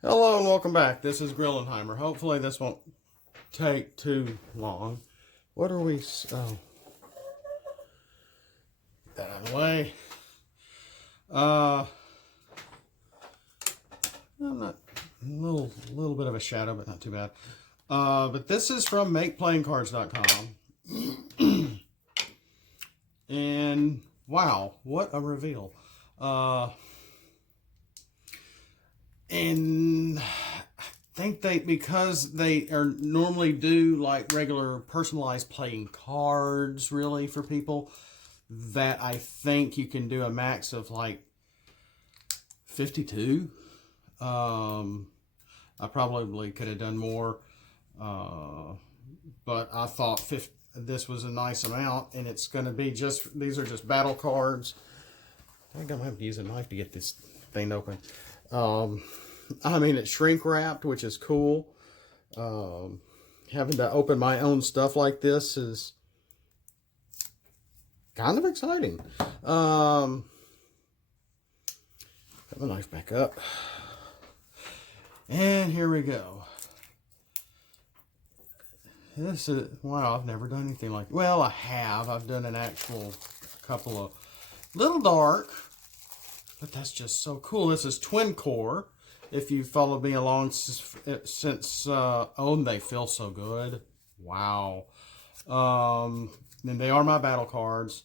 Hello and welcome back. This is Grillenheimer. Hopefully this won't take too long. What are we... Oh. Get that out of the way. I'm not... A little bit of a shadow, but not too bad. But this is from MakePlayingCards.com. And wow, what a reveal. And I think because they are normally do like regular personalized playing cards really for people, that I think you can do a max of like 52. I probably could have done more, but I thought this was a nice amount, and it's going to be these are just battle cards. I think I'm going to have to use a knife to get this thing open. I mean, it's shrink wrapped, which is cool. Having to open my own stuff like this is kind of exciting. Put the knife back up. And here we go. This is, wow, I've never done anything like, well, I have. I've done an actual couple of little dark, but that's just so cool. This is twin core. If you followed me along since oh, they feel so good. Wow. And they are my battle cards.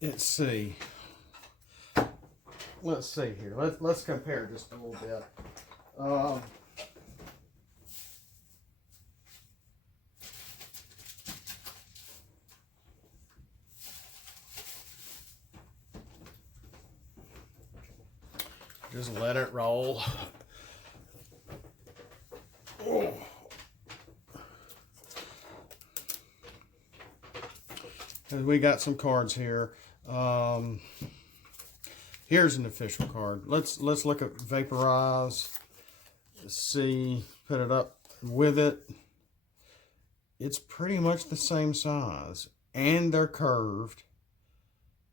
Let's see. Let's see here. Let's compare just a little bit. Just let it roll. Oh. And we got some cards here. Here's an official card. Let's look at Vaporize. Let's see. Put it up with it. It's pretty much the same size, and they're curved.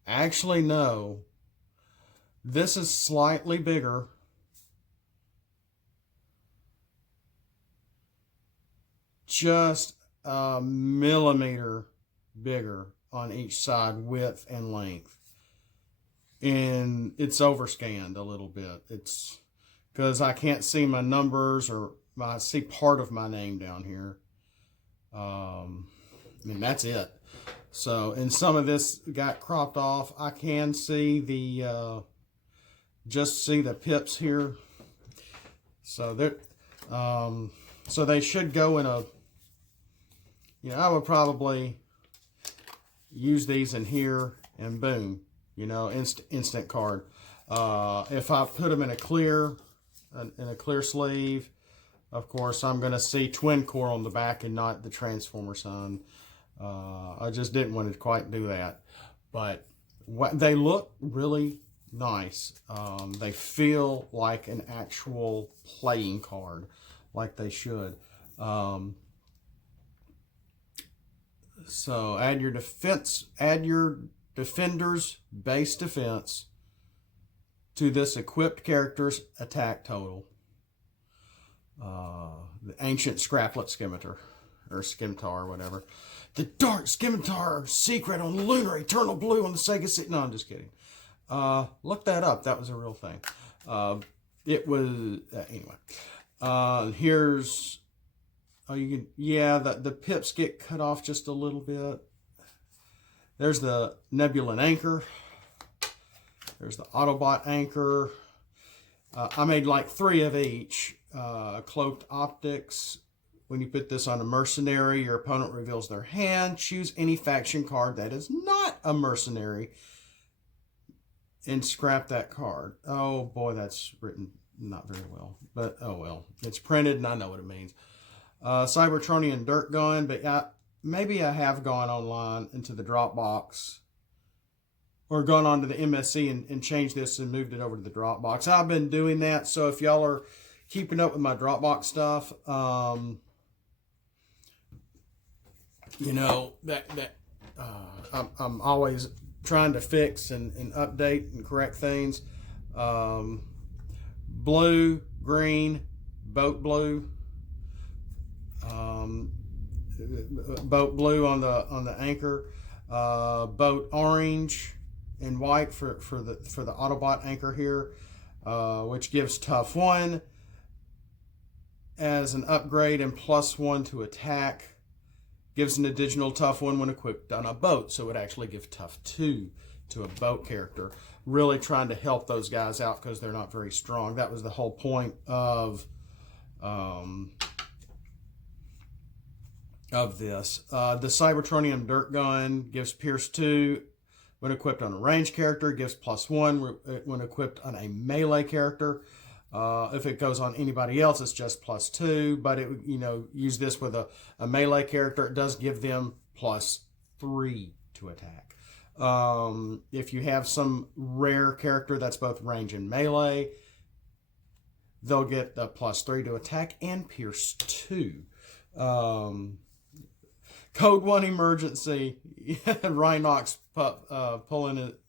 Actually, no. This is slightly bigger. Just a millimeter bigger on each side, width and length. And it's overscanned a little bit. It's because I can't see my numbers, or I see part of my name down here. And that's it. So, and some of this got cropped off. I can see the... just see the pips here. So they're so they should go in a, you know, I would probably use these in here, and boom, you know, instant card. If I put them in a clear sleeve, of course I'm going to see twin core on the back and not the Transformer sign. I just didn't want to quite do that, but they look really nice. They feel like an actual playing card, like they should. So add your defender's base defense to this equipped character's attack total. The ancient scraplet scimitar, or scimitar, or whatever. The dark scimitar secret on lunar eternal blue on the Sega CD. No, I'm just kidding. Look that up. That was a real thing. It was anyway. Here's you can, yeah, the pips get cut off just a little bit. There's the Nebulan anchor. There's the Autobot anchor. I made like 3 of each. Cloaked optics. When you put this on a mercenary, your opponent reveals their hand. Choose any faction card that is not a mercenary and scrap that card. Oh boy, that's written not very well, but oh well. It's printed and I know what it means. Cybertronian dirt gun, but maybe I have gone online into the Dropbox, or gone onto the MSC and changed this and moved it over to the Dropbox. I've been doing that, so if y'all are keeping up with my Dropbox stuff, you know, I'm always trying to fix and update and correct things. blue, green, boat blue, boat blue on the anchor, boat orange and white for the Autobot anchor here, which gives tough 1 as an upgrade and +1 to attack. Gives an additional tough 1 when equipped on a boat, so it would actually give tough 2 to a boat character. Really trying to help those guys out because they're not very strong. That was the whole point of this. The Cybertronium Dirt Gun gives Pierce 2 when equipped on a ranged character. Gives +1 when equipped on a melee character. If it goes on anybody else, it's just +2. But it, use this with a melee character. It does give them +3 to attack. If you have some rare character that's both range and melee, they'll get the +3 to attack and Pierce 2. Code 1 emergency. Rhinox pulling it,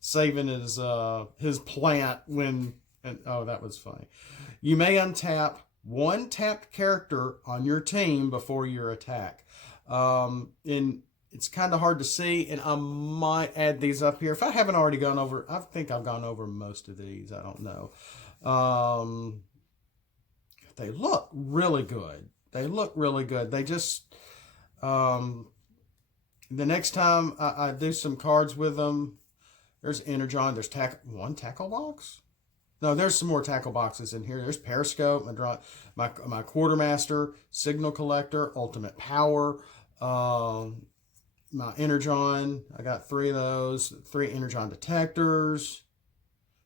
saving his plant when. Oh, that was funny. You may untap one tapped character on your team before your attack. And it's kind of hard to see, and I might add these up here. If I haven't already gone over, I think I've gone over most of these. I don't know. They look really good. They look really good. They just, the next time I do some cards with them, there's Energon. There's one tackle box. No, there's some more tackle boxes in here. There's Periscope, my Quartermaster, Signal Collector, Ultimate Power, my Energon. I got 3 of those. 3 Energon Detectors.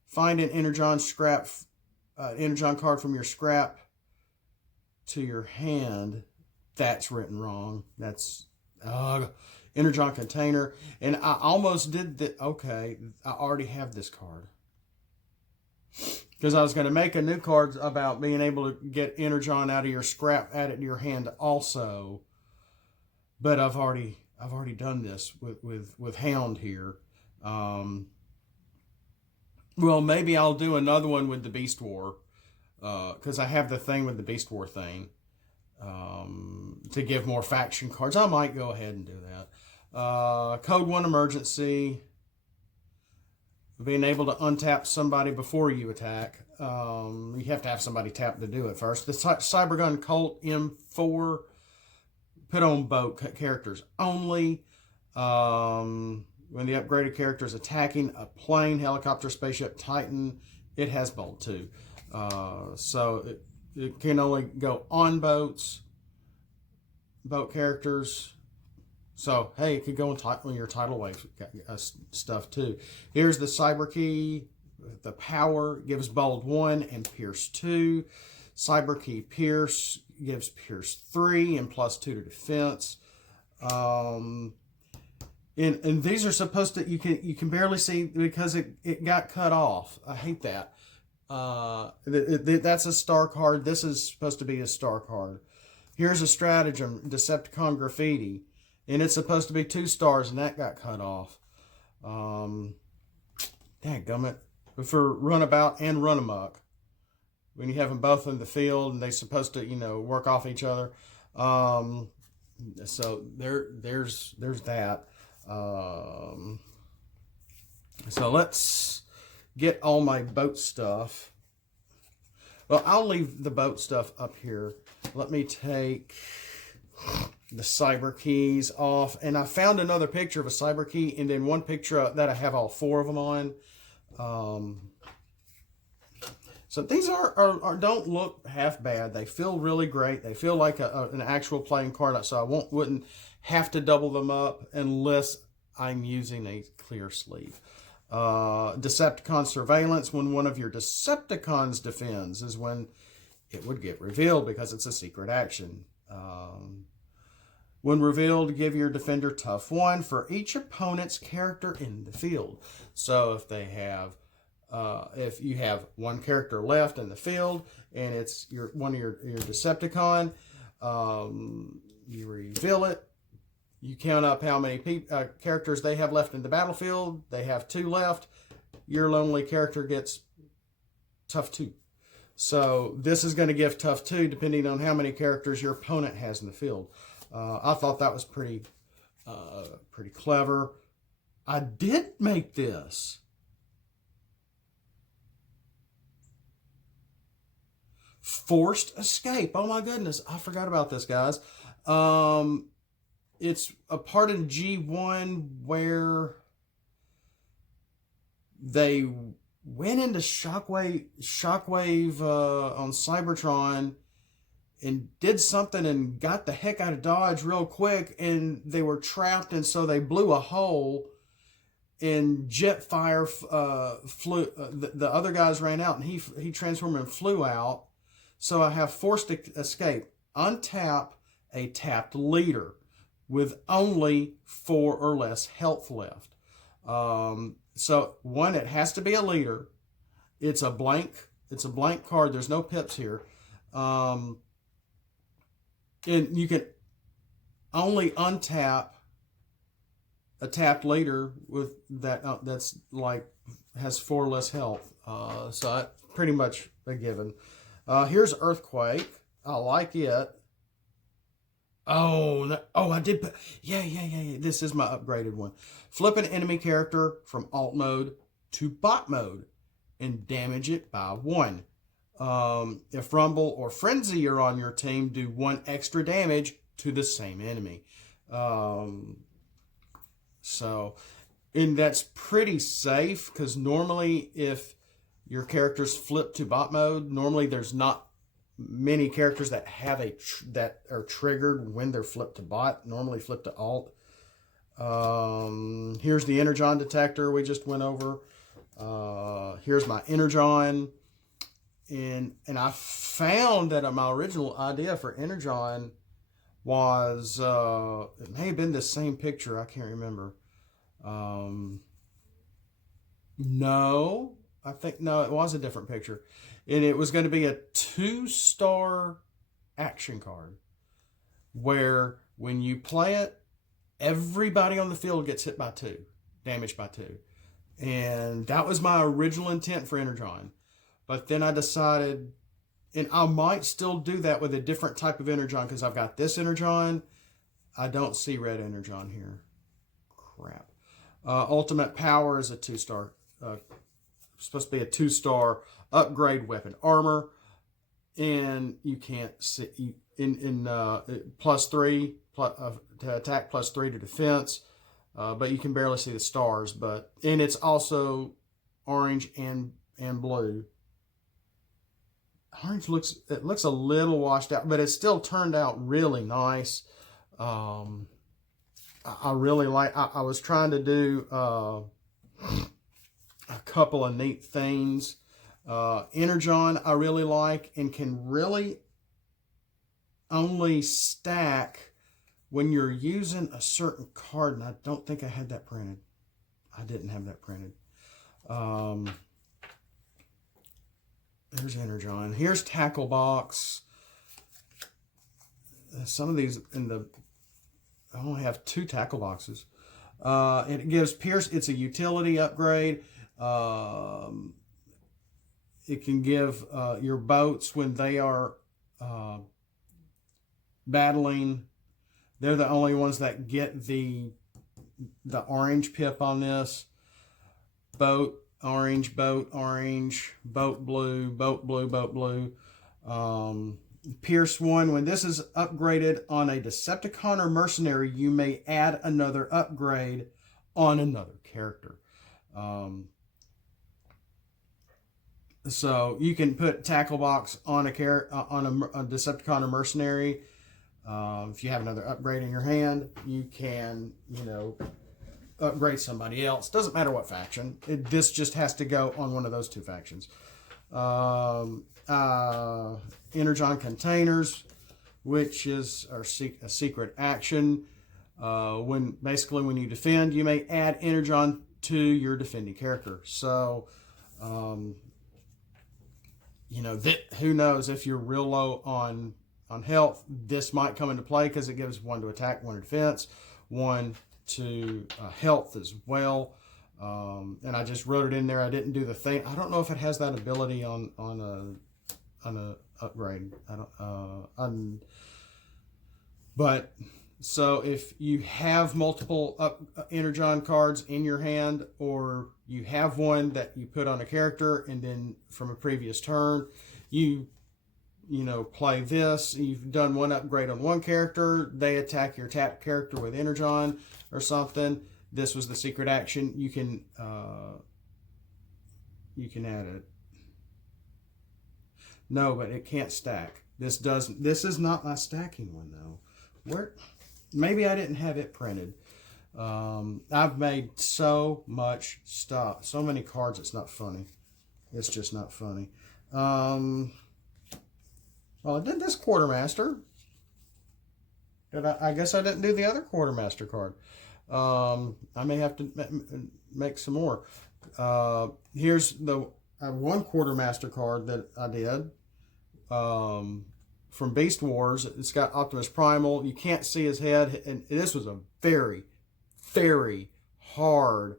Find an Energon scrap, Energon card from your scrap to your hand. That's written wrong. That's Energon Container. And I almost did the. Okay, I already have this card. Because I was going to make a new card about being able to get Energon out of your scrap, add it to your hand also. But I've already done this with Hound here. Well, maybe I'll do another one with the Beast War. Because I have the thing with the Beast War thing. To give more faction cards. I might go ahead and do that. Code 1 emergency. Being able to untap somebody before you attack. You have to have somebody tapped to do it first. The Cybergun Colt M4, put on boat characters only. When the upgraded character is attacking a plane, helicopter, spaceship, Titan, it has bolt too. So it can only go on boats, boat characters. So, hey, it could go on your tidal wave stuff, too. Here's the Cyber Key. The power gives bold 1 and Pierce 2. Cyber Key Pierce gives Pierce 3 and +2 to defense. And these are supposed to, you can barely see because it got cut off. I hate that. That's a star card. This is supposed to be a star card. Here's a stratagem, Decepticon Graffiti. And it's supposed to be 2 stars, and that got cut off. Dadgummit. For runabout and run amok. When you have them both in the field, and they're supposed to, work off each other. So there's that. So let's get all my boat stuff. Well, I'll leave the boat stuff up here. Let me take the cyber keys off, and I found another picture of a cyber key, and then one picture that I have all 4 of them on. So these are don't look half bad. They feel really great. They feel like an actual playing card, so I wouldn't have to double them up unless I'm using a clear sleeve. Decepticon Surveillance. When one of your Decepticons defends is when it would get revealed because it's a secret action. When revealed, give your defender tough 1 for each opponent's character in the field. So if they have, if you have 1 character left in the field and it's one of your Decepticon, you reveal it. You count up how many characters they have left in the battlefield. They have 2 left. Your lonely character gets tough 2. So this is going to give tough too, depending on how many characters your opponent has in the field. I thought that was pretty clever. I did make this. Forced Escape. Oh my goodness, I forgot about this, guys. It's a part in G1 where they went into Shockwave on Cybertron and did something and got the heck out of Dodge real quick, and they were trapped, and so they blew a hole, and Jetfire flew. The other guys ran out, and he transformed and flew out. So I have Forced Escape. Untap a tapped leader with only 4 or less health left. So one, it has to be a leader. It's a blank card. There's no pips here. And you can only untap a tapped leader with that that's like has 4 or less health. So that's pretty much a given. Here's Earthquake. I like it. Oh, I did put, yeah. This is my upgraded one. Flip an enemy character from alt mode to bot mode and damage it by 1. If Rumble or Frenzy are on your team, do 1 extra damage to the same enemy. And that's pretty safe, because normally if your characters flip to bot mode, normally there's not many characters that have that are triggered when they're flipped to bot. Normally flip to alt. Here's the Energon detector we just went over. Here's my Energon, and I found that my original idea for Energon was it may have been the same picture. I can't remember. No, it was a different picture. And it was going to be a 2-star action card where when you play it, everybody on the field gets hit by 2, damaged by 2. And that was my original intent for Energon. But then I decided, and I might still do that with a different type of Energon, because I've got this Energon. I don't see red Energon here. Crap. Ultimate Power is a 2-star. Supposed to be a 2-star upgrade weapon armor, and you can't see in +3 to attack, +3 to defense, but you can barely see the stars. And it's also orange and blue. Orange looks a little washed out, but it still turned out really nice. I really like. I was trying to do a couple of neat things. Energon I really like, and can really only stack when you're using a certain card, and I don't think I had that printed. I didn't have that printed. There's Energon. Here's Tackle Box. Some of these I only have 2 tackle boxes. And it gives Pierce. It's a utility upgrade. It can give your boats, when they are battling, they're the only ones that get the orange pip on this. Boat orange, boat orange, boat blue, boat blue, boat blue. Pierce 1, when this is upgraded on a Decepticon or Mercenary, you may add another upgrade on another character. So you can put Tackle Box on a Decepticon or Mercenary. If you have another upgrade in your hand, you can, upgrade somebody else. Doesn't matter what faction. This just has to go on one of those 2 factions. Energon Containers, which is a secret action. When you defend, you may add Energon to your defending character. So, who knows, if you're real low on health, this might come into play, because it gives 1 to attack, 1 to defense, 1 to health as well. And I just wrote it in there. I didn't do the thing. I don't know if it has that ability on upgrade. But so if you have multiple Energon cards in your hand, or you have one that you put on a character, and then from a previous turn, you play this, you've done one upgrade on one character, they attack your tapped character with Energon or something. This was the secret action. You can add it. No, but it can't stack. This doesn't. This is not my stacking one though. Where? Maybe I didn't have it printed. I've made so much stuff, so many cards. It's not funny. It's just not funny. Well, I did this quartermaster. I guess I didn't do the other quartermaster card. I may have to make some more. Here's the one quartermaster card that I did from Beast Wars. It's got Optimus Primal. You can't see his head, and this was a very, very hard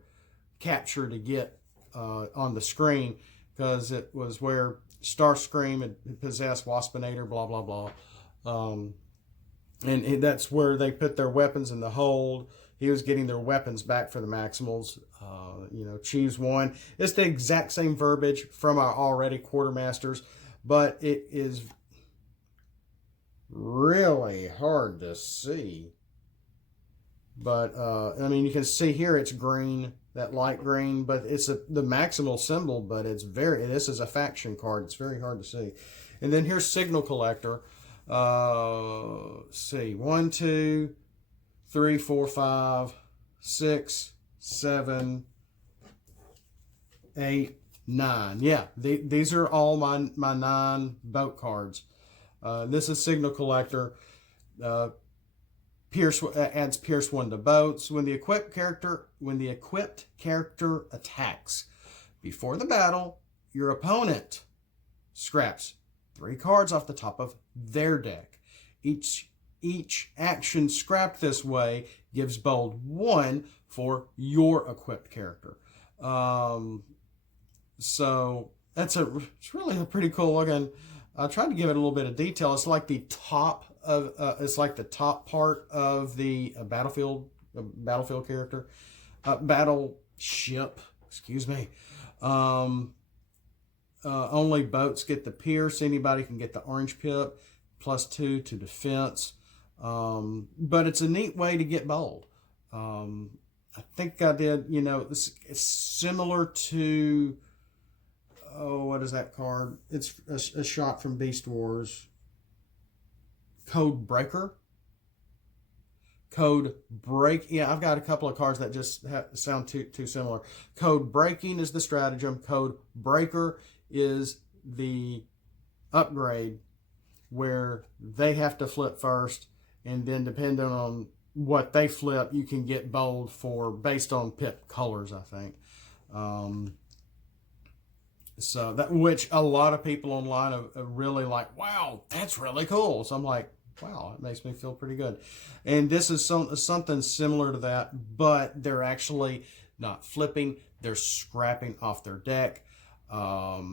capture to get on the screen, because it was where Starscream had possessed Waspinator, blah blah blah, and that's where they put their weapons in the hold. He was getting their weapons back for the Maximals. Choose one. It's the exact same verbiage from our already quartermasters, but it is really hard to see. But I mean, you can see here it's green, that light green, but it's the Maximal symbol. But this is a faction card. It's very hard to see. And then here's Signal Collector. See, 1, 2, 3, 4, 5, 6, 7, 8, 9. Yeah, these are all my 9 boat cards. This is Signal Collector. Pierce adds Pierce 1 to boats. When the equipped character attacks before the battle, your opponent scraps 3 cards off the top of their deck. Each action scrapped this way gives bold 1 for your equipped character. So it's really a pretty cool looking. I tried to give it a little bit of detail. It's like the top part of the battlefield character, battleship. Excuse me. Only boats get the Pierce. Anybody can get the Orange Pip, +2 to defense. But it's a neat way to get bold. I think I did. It's similar to. Oh, what is that card? It's a shot from Beast Wars. Code Breaker. Code Break. Yeah, I've got a couple of cards that just sound too similar. Code Breaking is the stratagem. Code Breaker is the upgrade, where they have to flip first, and then depending on what they flip, you can get bold based on pip colors, I think. So that, which a lot of people online are really like, wow, that's really cool. So I'm like, wow, it makes me feel pretty good. And this is something similar to that, but they're actually not flipping. They're scrapping off their deck. How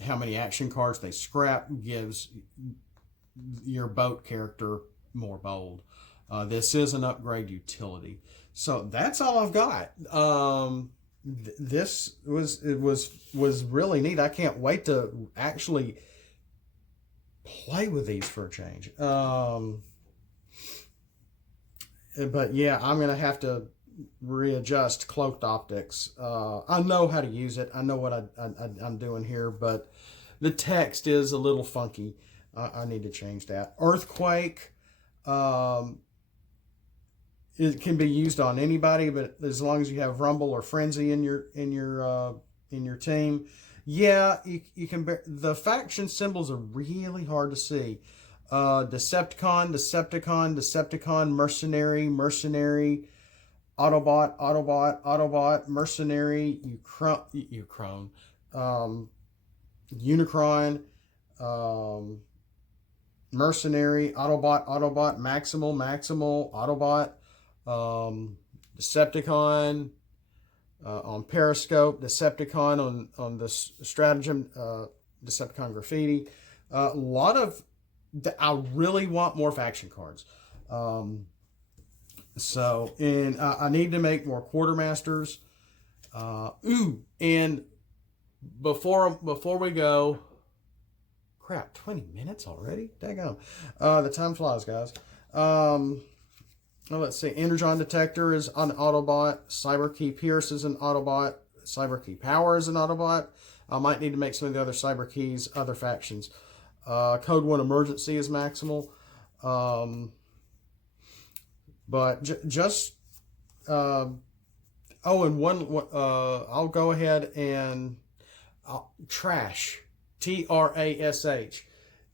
many action cards they scrap gives your boat character more bold. This is an upgrade utility. So that's all I've got. This was really neat. I can't wait to actually play with these for a change. But yeah, I'm gonna have to readjust Cloaked Optics. I know how to use it. I know what I'm doing here, but the text is a little funky. I need to change that. Earthquake. It can be used on anybody, but as long as you have Rumble or Frenzy in your team, yeah, you can. The faction symbols are really hard to see. Decepticon, Mercenary, Autobot, Mercenary, Unicron, Mercenary, Autobot, Maximal, Autobot. Decepticon on Periscope, Decepticon on the stratagem, Decepticon Graffiti, A lot of, I really want more faction cards. So, and I need to make more quartermasters. And before we go, crap, 20 minutes already? Daggone. The time flies, guys. Well, let's see. Energon Detector is an Autobot. Cyber Key Pierce is an Autobot. Cyber Key Power is an Autobot. I might need to make some of the other Cyber Keys, other factions. Code 1 Emergency is maximal. But just... and I'll go ahead and... Trash. Trash.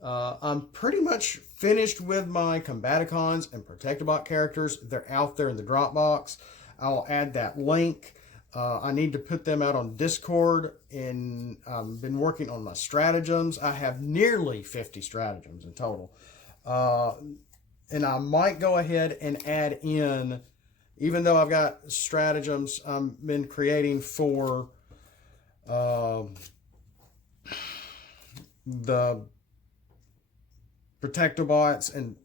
I'm pretty much finished with my Combaticons and Protectobot characters. They're out there in the Dropbox. I'll add that link. I need to put them out on Discord, and I've been working on my stratagems. I have nearly 50 stratagems in total. And I might go ahead and add in, even though I've got stratagems I've been creating for the Protectobots and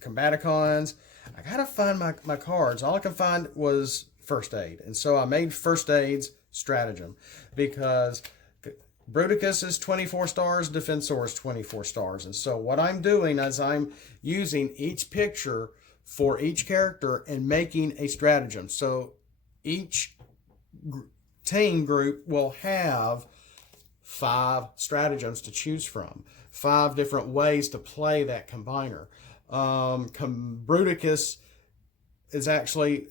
Combaticons. I gotta find my cards. All I could find was First Aid, and so I made First Aid's stratagem because Bruticus is 24 stars, Defensor is 24 stars, and so what I'm doing is I'm using each picture for each character and making a stratagem. So each team group will have 5 stratagems to choose from, 5 different ways to play that combiner. Bruticus is actually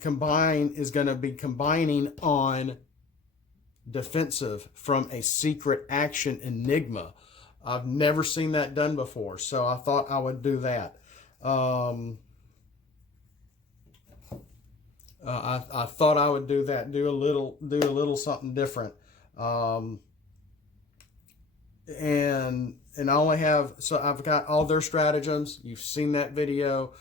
going to be combining on defensive from a secret action enigma. I've never seen that done before, so I thought I would do that. I thought I would do that, do a little something different. And I only have, so I've got all their stratagems. You've seen that video.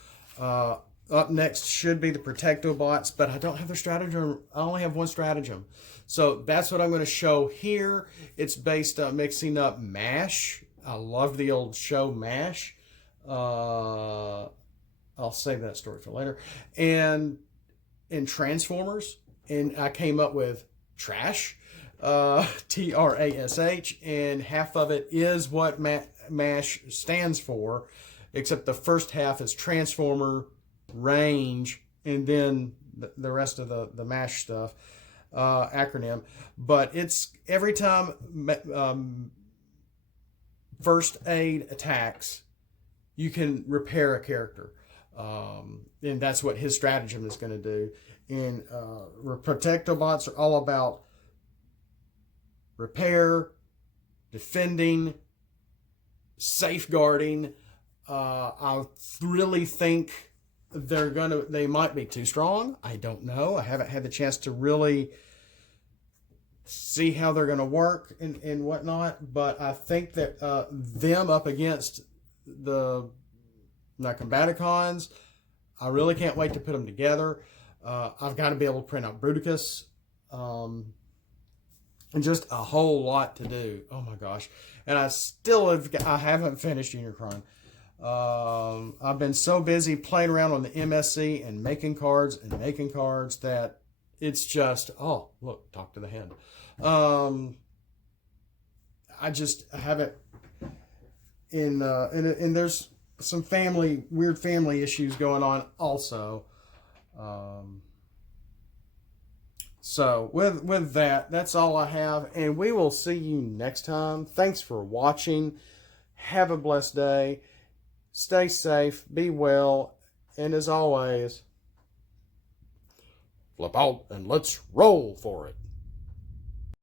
Up next should be the Protectobots, but I don't have their stratagem. I only have one stratagem. So that's what I'm going to show here. It's based on mixing up MASH. I love the old show MASH. I'll save that story for later. And in Transformers, and I came up with Trash. Trash, and half of it is what MASH stands for, except the first half is Transformer, Range, and then the rest of the MASH stuff, acronym. But it's every time First Aid attacks, you can repair a character. And that's what his stratagem is going to do. And Protectobots are all about repair, defending, safeguarding. I really think they might be too strong. I don't know. I haven't had the chance to really see how they're going to work and whatnot. But I think that them up against the Combaticons, I really can't wait to put them together. I've got to be able to print out Bruticus. And just a whole lot to do. Oh my gosh. And I haven't finished Unicron. I've been so busy playing around on the MSC and making cards that it's just, oh, look, talk to the hand. I haven't, and there's some weird family issues going on also. So with that, that's all I have, and we will see you next time. Thanks for watching. Have a blessed day. Stay safe, be well, and as always, flip out and let's roll for it.